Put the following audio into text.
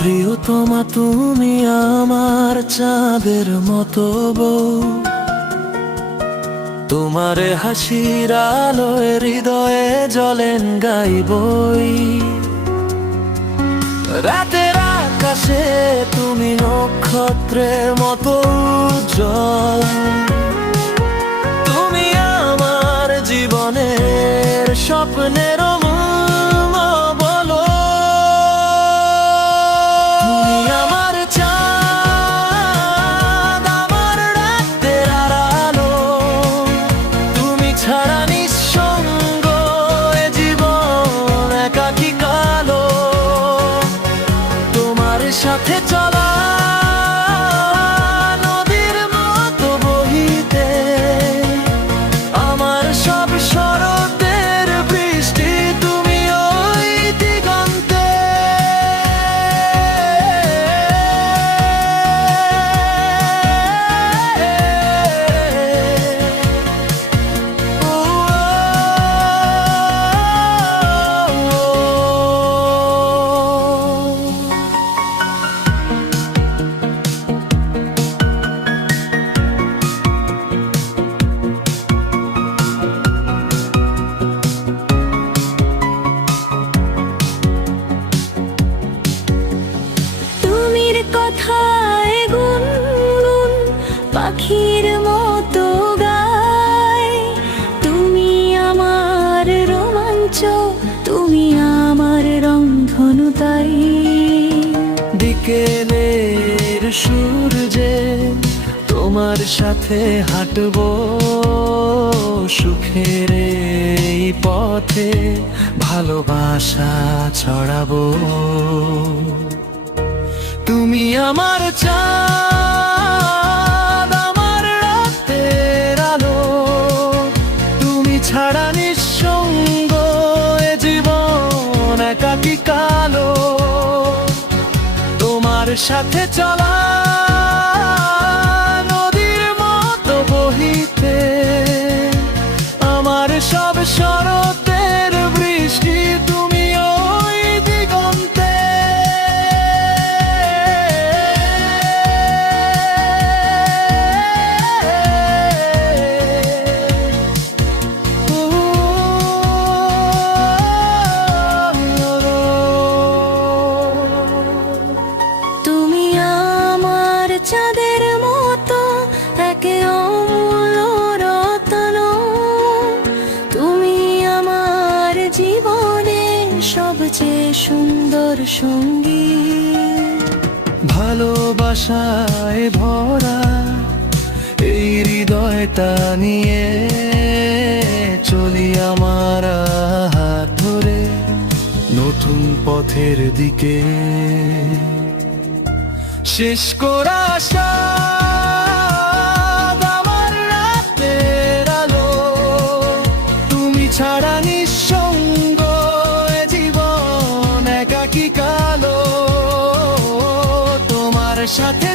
প্রিয়তমা তুমি আমার চাঁদের মতো বউ, তোমারে হাসির আলোয় হৃদয়ে জ্বলেন গাইবই। রাতের আকাশে তুমি নক্ষত্রের মতো উজ্জ্বল, তুমি আমার জীবনের স্বপ্নের সাথে চলা নদীর মতো বহিতে, আমার সব শরতের বৃষ্টি তুমি ওই দিগন্তে। কথায় গুনগুন পাখির মতো গায়, তুমি আমার রোমাঞ্চ, তুমি আমার রংধনু তাই। বিকেলের সূর্যে তোমার সাথে হাঁটবো, সুখের এই পথে ভালোবাসা ছড়াবো। তুমি আমার চাঁদ, আমার রাতের আলো, তুমি ছাড়া নিঃসঙ্গ এ জীবন একাকী কালো। তোমার সাথে চলা নদীর মতো বহিতে, আমার সব শরতের বৃষ্টি তুমি ওই দিগন্তে। চাঁদের মতো একে অমূল্য রত্ন, তুমি আমার জীবনে সবচেয়ে সুন্দর সঙ্গী। ভালোবাসায় ভরা এই হৃদয়টা নিয়ে চলি আমার হাত ধরে নতুন পথের দিকে। শেষ করা আশা আমার রাতের আলো, তুমি ছাড়া নিঃসঙ্গ এ জীবন একাকী কালো। তোমার সাথে